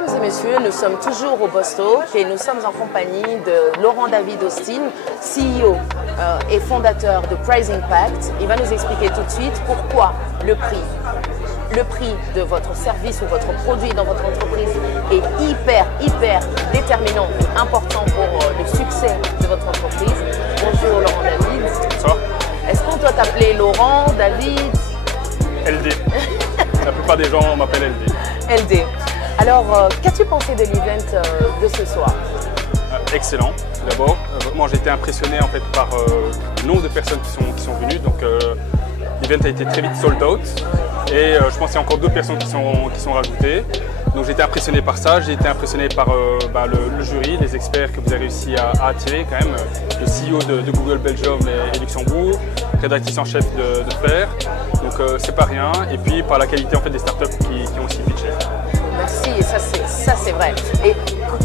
Mesdames et messieurs, nous sommes toujours au Boss Talk et nous sommes en compagnie de Laurent David Austin, CEO et fondateur de Price Impact. Il va nous expliquer tout de suite pourquoi le prix de votre service ou votre produit dans votre entreprise est hyper déterminant et important pour le succès de votre entreprise. Bonjour Laurent David. Bonsoir. Est-ce qu'on doit t'appeler Laurent, David? LD. La plupart des gens m'appellent LD. LD. Alors, qu'as-tu pensé de l'event de ce soir? Excellent. D'abord, moi j'ai été impressionné en fait par le nombre de personnes qui sont venues. Donc, l'event a été très vite sold out. Et je pense qu'il y a encore d'autres personnes qui sont rajoutées. Donc j'ai été impressionné par ça, j'ai été impressionné par le jury, les experts que vous avez réussi à attirer quand même, le CEO de Google Belgium et Luxembourg, rédactrice en chef de Faire, donc c'est pas rien, et puis par la qualité en fait des startups qui ont aussi pitché. Merci, et ça c'est vrai. Et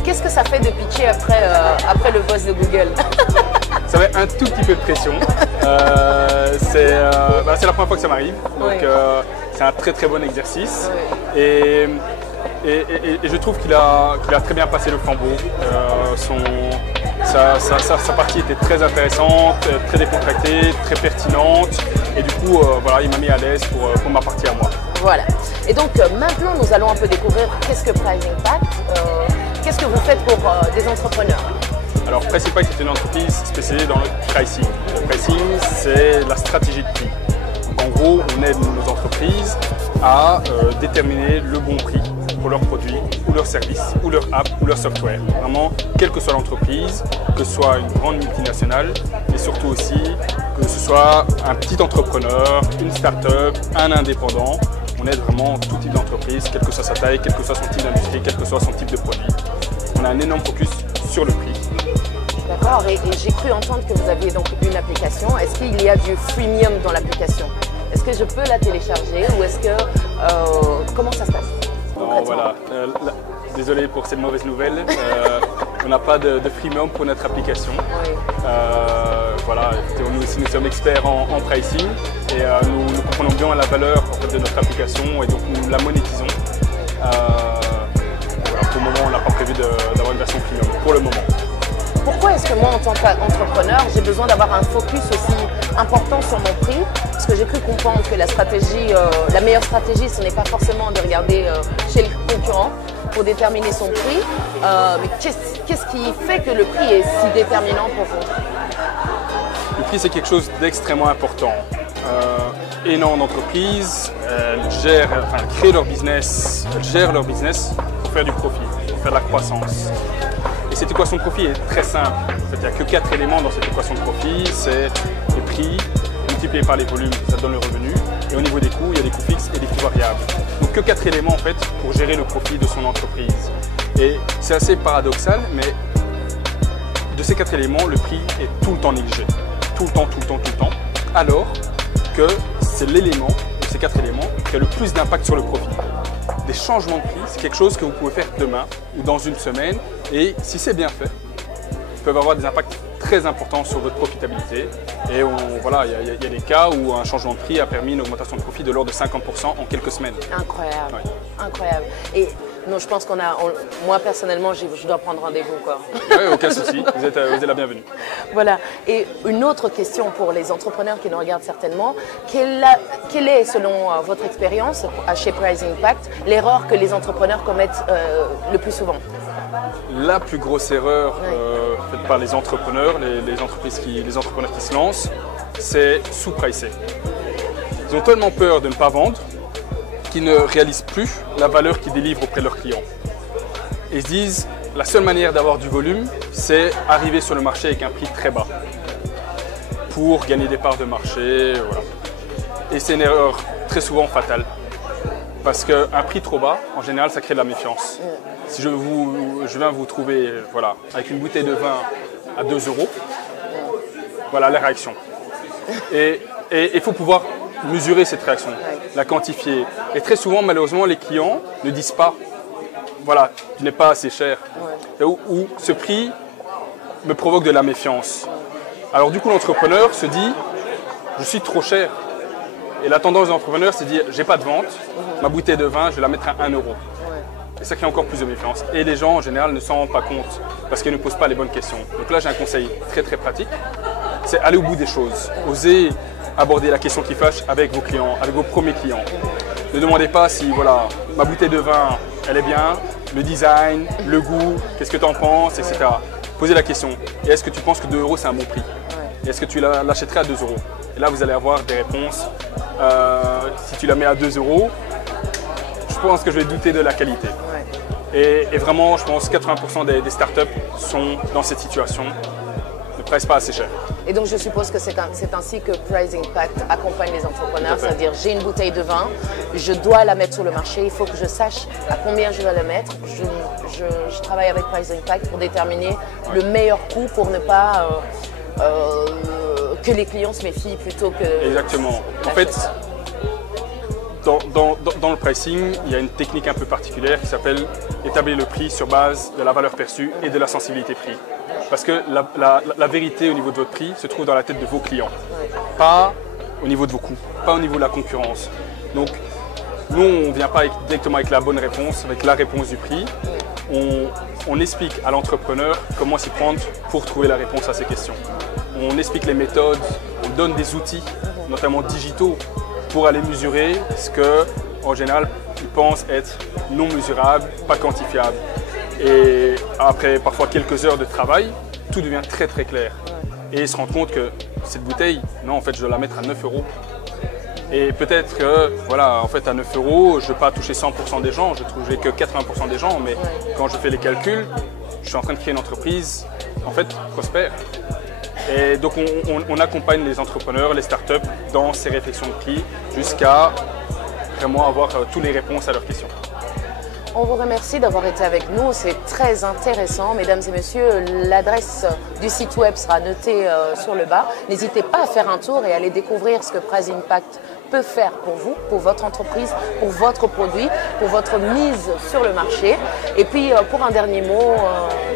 qu'est-ce que ça fait de pitcher après le boss de Google? Ça avait un tout petit peu de pression, c'est la première fois que ça m'arrive, donc oui. C'est un très bon exercice. Oui. Et je trouve qu'il a très bien passé le flambeau. Sa partie était très intéressante, très décontractée, très pertinente. Et du coup, voilà, il m'a mis à l'aise pour ma partie à moi. Voilà. Et donc maintenant, nous allons un peu découvrir qu'est-ce que Price Impact. Qu'est-ce que vous faites pour des entrepreneurs? Alors, Price Impact est une entreprise spécialisée dans le pricing. Le pricing, c'est la stratégie de prix. Donc, en gros, on aide nos entreprises à déterminer le bon prix pour leurs produits, ou leurs services, ou leur app, ou leur software. Vraiment, quelle que soit l'entreprise, que ce soit une grande multinationale, et surtout aussi que ce soit un petit entrepreneur, une start-up, un indépendant. On aide vraiment tout type d'entreprise, quelle que soit sa taille, quel que soit son type d'industrie, quel que soit son type de produit. On a un énorme focus sur le prix. D'accord, et j'ai cru entendre que vous aviez donc une application. Est-ce qu'il y a du freemium dans l'application? Est-ce que je peux la télécharger ou est-ce que... comment ça se passe? Non, voilà. Désolé pour cette mauvaise nouvelle. On n'a pas de freemium pour notre application. Oui. Voilà, nous aussi nous sommes experts en pricing et nous comprenons bien la valeur en fait, de notre application et donc nous la monétisons. Voilà, pour le moment, on n'a pas prévu d'avoir une version freemium pour le moment. Pourquoi est-ce que moi, en tant qu'entrepreneur, j'ai besoin d'avoir un focus aussi important sur mon prix? Parce que j'ai cru comprendre que la stratégie, la meilleure stratégie, ce n'est pas forcément de regarder chez le concurrent pour déterminer son prix. Mais qu'est-ce qui fait que le prix est si déterminant pour vous? Le prix, c'est quelque chose d'extrêmement important. Énormément d'entreprises, elles créent leur business, elles gèrent leur business pour faire du profit, pour faire de la croissance. Et cette équation de profit est très simple. En fait, il n'y a que 4 éléments dans cette équation de profit. C'est les prix, multiplié par les volumes, ça donne le revenu. Et au niveau des coûts, il y a des coûts fixes et des coûts variables. Donc que 4 éléments en fait pour gérer le profit de son entreprise. Et c'est assez paradoxal, mais de ces 4 éléments, le prix est tout le temps négligé. Tout le temps. Alors que c'est l'élément, de ces 4 éléments, qui a le plus d'impact sur le profit. Des changements de prix, c'est quelque chose que vous pouvez faire demain ou dans une semaine. Et si c'est bien fait, ils peuvent avoir des impacts très importants sur votre profitabilité. Et voilà, il y a des cas où un changement de prix a permis une augmentation de profit de l'ordre de 50% en quelques semaines. Incroyable, ouais. Incroyable. Et non, je pense moi personnellement, je dois prendre rendez-vous quoi. Oui, aucun souci, vous êtes la bienvenue. Voilà. Et une autre question pour les entrepreneurs qui nous regardent certainement, quelle est, selon votre expérience chez Price Impact, l'erreur que les entrepreneurs commettent le plus souvent? La plus grosse erreur faite par les entrepreneurs, les entrepreneurs qui se lancent, c'est sous-pricer. Ils ont tellement peur de ne pas vendre qu'ils ne réalisent plus la valeur qu'ils délivrent auprès de leurs clients. Et ils se disent, la seule manière d'avoir du volume, c'est arriver sur le marché avec un prix très bas pour gagner des parts de marché. Voilà. Et c'est une erreur très souvent fatale. Parce qu'un prix trop bas, en général, ça crée de la méfiance. Si je viens vous trouver voilà, avec une bouteille de vin à 2 €, voilà la réaction. Et il faut pouvoir mesurer cette réaction, la quantifier. Et très souvent, malheureusement, les clients ne disent pas « voilà, tu n'es pas assez cher » ou « ce prix me provoque de la méfiance ». Alors du coup, l'entrepreneur se dit « je suis trop cher ». Et la tendance de l'entrepreneur, c'est de dire « j'ai pas de vente, ma bouteille de vin, je vais la mettre à 1 €. Et ça crée encore plus de méfiance. Et les gens, en général, ne s'en rendent pas compte parce qu'ils ne posent pas les bonnes questions. Donc là, j'ai un conseil très très pratique. C'est aller au bout des choses. Osez aborder la question qui fâche avec vos clients, avec vos premiers clients. Ne demandez pas si, voilà, ma bouteille de vin, elle est bien, le design, le goût, qu'est-ce que tu en penses, etc. Posez la question. Et est-ce que tu penses que 2 € c'est un bon prix? Et est-ce que tu l'achèterais à 2 €? Et là, vous allez avoir des réponses. Si tu la mets à 2 €, je pense que je vais douter de la qualité. Et vraiment, je pense que 80% des startups sont dans cette situation. Ne pricent pas assez cher. Et donc, je suppose que c'est ainsi que Price Impact accompagne les entrepreneurs. C'est-à-dire, j'ai une bouteille de vin, je dois la mettre sur le marché, il faut que je sache à combien je dois la mettre. Je travaille avec Price Impact pour déterminer le meilleur coût pour ne pas que les clients se méfient plutôt que… Exactement. En fait, dans le pricing, il y a une technique un peu particulière qui s'appelle établir le prix sur base de la valeur perçue et de la sensibilité prix. Parce que la vérité au niveau de votre prix se trouve dans la tête de vos clients, pas au niveau de vos coûts, pas au niveau de la concurrence. Donc, nous, on ne vient pas directement avec la bonne réponse, avec la réponse du prix. On explique à l'entrepreneur comment s'y prendre pour trouver la réponse à ces questions. On explique les méthodes, on donne des outils, notamment digitaux, pour aller mesurer ce que, en général, ils pensent être non mesurable, pas quantifiable. Et après parfois quelques heures de travail, tout devient très très clair. Et ils se rendent compte que cette bouteille, non, en fait, je dois la mettre à 9 €. Et peut-être que, voilà, en fait, à 9 €, je ne vais pas toucher 100% des gens, je ne toucherai que 80% des gens, mais quand je fais les calculs, je suis en train de créer une entreprise, en fait, prospère. Et donc, on accompagne les entrepreneurs, les startups dans ces réflexions de prix jusqu'à vraiment avoir toutes les réponses à leurs questions. On vous remercie d'avoir été avec nous, c'est très intéressant. Mesdames et messieurs, l'adresse du site web sera notée sur le bas. N'hésitez pas à faire un tour et à aller découvrir ce que Price Impact peut faire pour vous, pour votre entreprise, pour votre produit, pour votre mise sur le marché. Et puis, pour un dernier mot,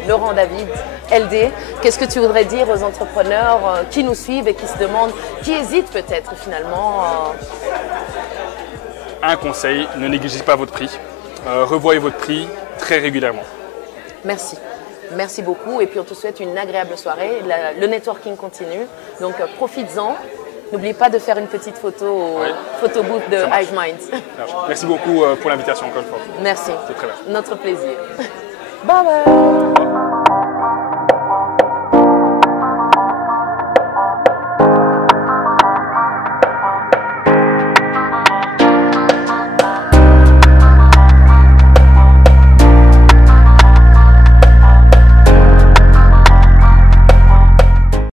Laurent David, LD, qu'est-ce que tu voudrais dire aux entrepreneurs qui nous suivent et qui se demandent, qui hésitent peut-être finalement Un conseil, ne négligez pas votre prix. Revoyez votre prix très régulièrement. Merci. Merci beaucoup et puis on te souhaite une agréable soirée. Le networking continue, donc profites-en. N'oublie pas de faire une petite photo au photo booth de Hive Minds. Merci beaucoup pour l'invitation encore une fois. Merci. C'est très bien. Notre plaisir. Bye bye.